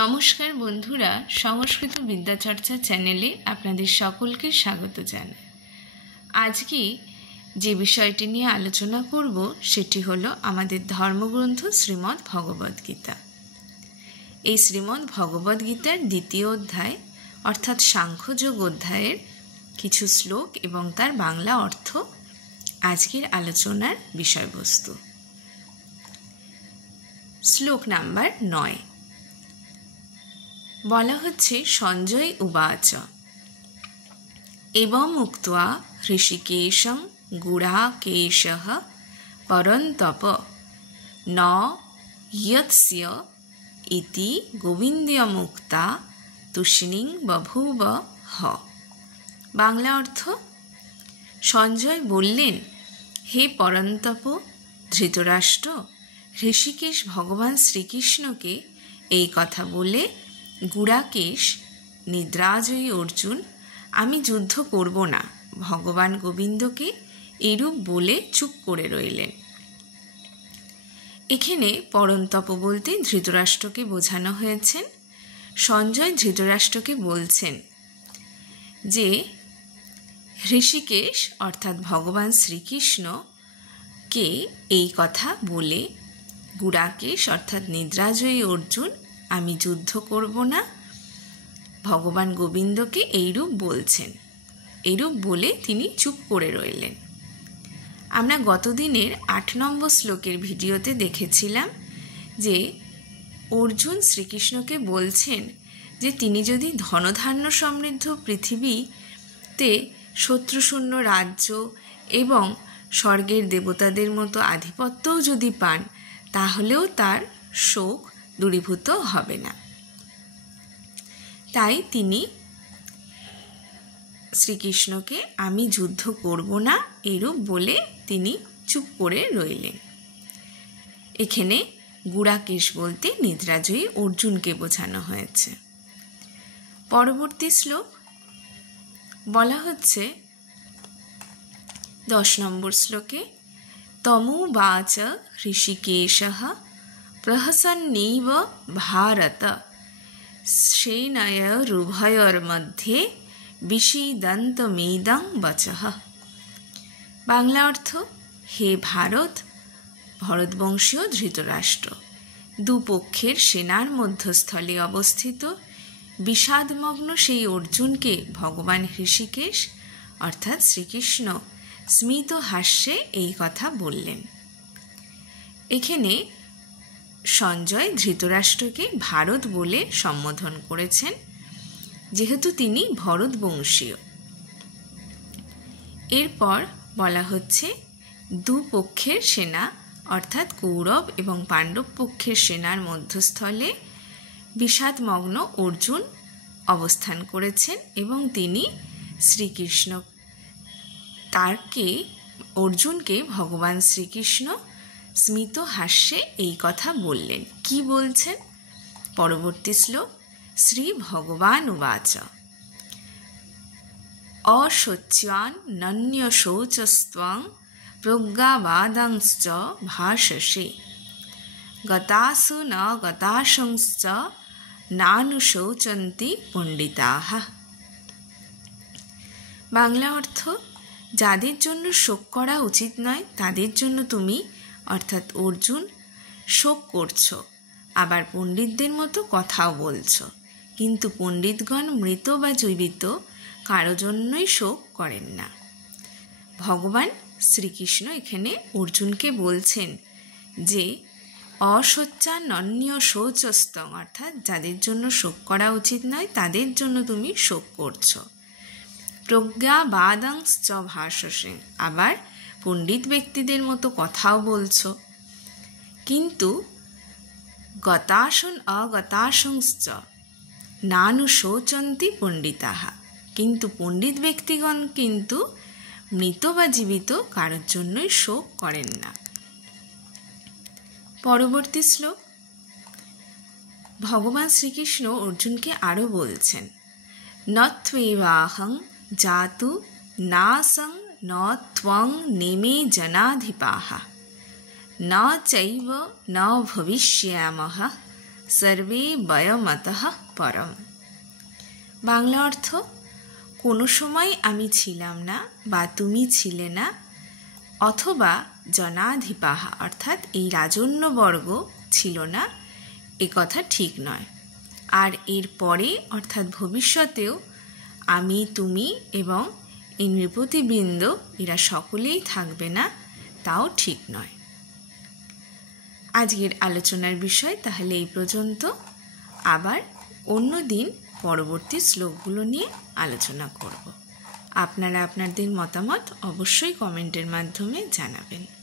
নমস্কার বন্ধুরা, সংস্কৃত বিদ্যাচর্চা চ্যানেলে আপনাদের সকলকে স্বাগত জানাই। আজকে যে বিষয়টি নিয়ে আলোচনা করব সেটি হলো আমাদের ধর্মগ্রন্থ শ্রীমদ্ ভগবদ্গীতা। এই শ্রীমদ্ ভগবদ্গীতার দ্বিতীয় অধ্যায় অর্থাৎ সাংখ্যযোগ অধ্যায়ের কিছু শ্লোক এবং তার বাংলা অর্থ আজকের আলোচনার বিষয়বস্তু। শ্লোক নাম্বার 9 বলা হচ্ছে, সঞ্জয় উবাচ এবং উক্ত্বা ঋষিকেশং গুড়াকেশঃ পরন্তপ ন ইয়ৎস্য ইতি গোবিন্দমুক্তা তুষ্ণীং বভূব হ। বাংলা অর্থ, সঞ্জয় বললেন, হে পরন্তপ ধৃতরাষ্ট্র, ঋষিকেশ ভগবান শ্রীকৃষ্ণকে এই কথা বলে গুড়াকেশ নিদ্রাজয়ী অর্জুন আমি যুদ্ধ করব না ভগবান গোবিন্দকে এরূপ বলে চুপ করে রইলেন। এখানে পরন্তপ বলতে ধৃতরাষ্ট্রকে বোঝানো হয়েছেন। সঞ্জয় ধৃতরাষ্ট্রকে বলছেন যে ঋষিকেশ অর্থাৎ ভগবান শ্রীকৃষ্ণকে এই কথা বলে গুড়াকেশ অর্থাৎ নিদ্রাজয়ী অর্জুন আমি যুদ্ধ করব না ভগবান গোবিন্দকে এইরূপ বলছেন। এইরূপ বলে তিনি চুপ করে রইলেন। আমরা গতদিনের 8 নম্বর শ্লোকের ভিডিওতে দেখেছিলাম যে অর্জুন শ্রীকৃষ্ণকে বলছেন যে তিনি যদি ধনধান্য সমৃদ্ধ পৃথিবীতে শত্রুশূন্য রাজ্য এবং স্বর্গের দেবতাদের মতো আধিপত্যও যদি পান তাহলেও তার শোক দূরীভূত হবে না। তাই তিনি শ্রীকৃষ্ণকে আমি যুদ্ধ করব না এরূপ বলে তিনি চুপ করে রইলেন। এখানে গুড়াকেশ বলতে নিদ্রাজয়ী অর্জুনকে বোঝানো হয়েছে। পরবর্তী শ্লোক বলা হচ্ছে 10 নম্বর শ্লোকে, তমুবাচ ঋষিকেশঃ প্রহসন্নৈব ভারত সেনয়োরুভয়োর্মধ্যে বিষীদন্তমিদং বচঃ। বাংলা অর্থ, হে ভরতবংশীয় ধৃতরাষ্ট্র, দুপক্ষের সেনার মধ্যস্থলে অবস্থিত বিষাদমগ্ন সেই অর্জুনকে ভগবান ঋষিকেশ অর্থাৎ শ্রীকৃষ্ণ স্মিত হাস্যে এই কথা বললেন। এখানে সঞ্জয় ধৃতরাষ্ট্রকে ভারত বলে সম্বোধন করেছেন যেহেতু তিনি ভরতবংশীয়। এরপর বলা হচ্ছে, দুপক্ষের সেনা অর্থাৎ কৌরব এবং পাণ্ডব পক্ষের সেনার মধ্যস্থলে বিষাদমগ্ন অর্জুন অবস্থান করেছেন এবং তিনি শ্রীকৃষ্ণ অর্জুনকে ভগবান শ্রীকৃষ্ণ স্মিত হাস্যে এই কথা বললেন। কি বলছেন? পরবর্তী শ্লোক, শ্রী ভগবান উবাচ অশোচ্যান নন্যশৌচস্ত্বং প্রজ্ঞাবাদাংশ্চ ভাষসে গতাসু ন গতাশংশ্চ নানুশৌচন্তি পণ্ডিতাঃ। বাংলা অর্থ, যাদের জন্য শোক করা উচিত নয় তাদের জন্য তুমি অর্থাৎ অর্জুন শোক করছ, আবার পণ্ডিতদের মতো কথাও বলছ, কিন্তু পণ্ডিতগণ মৃত বা জীবিত কারো জন্যই শোক করেন না। ভগবান শ্রীকৃষ্ণ এখানে অর্জুনকে বলছেন যে অশোচ্যানন্য শৌচস্তং অর্থাৎ যাদের জন্য শোক করা উচিত নয় তাদের জন্য তুমি শোক করছ। প্রজ্ঞাবাদাংশ্চ ভাষসে আবার পণ্ডিত ব্যক্তিদের মতো কথাও বলছ, কিন্তু গতাসন অগতাশংশ্চ নানুশৌচন্তি পণ্ডিতাঃ কিন্তু পণ্ডিত ব্যক্তিগণ কিন্তু মৃত বা জীবিত কারোর জন্যই শোক করেন না। পরবর্তী শ্লোক, ভগবান শ্রীকৃষ্ণ অর্জুনকে আরও বলছেন, নত্বেবাহং জাতু নাসং ন ত্বং নেমে জনাধিপাঃ ন চৈব ন ভবিষ্যামঃ सर्वे वयमतः परम। বাংলা অর্থ, কোনো সময় আমি ছিলাম না বা তুমি ছিলে না, অথবা জনাধিপাহা অর্থাৎ এই রাজন্যবর্গ ছিল না, এ কথা ঠিক নয়। আর এর পরে অর্থাৎ ভবিষ্যতেও আমি, তুমি এবং এই নৃপতিবৃন্দ এরা সকলেই থাকবে না, তাও ঠিক নয়। আজকের আলোচনার বিষয় তাহলে এই পর্যন্ত। আবার অন্য দিন পরবর্তী শ্লোকগুলো নিয়ে আলোচনা করব। আপনারা আপনাদের মতামত অবশ্যই কমেন্টের মাধ্যমে জানাবেন।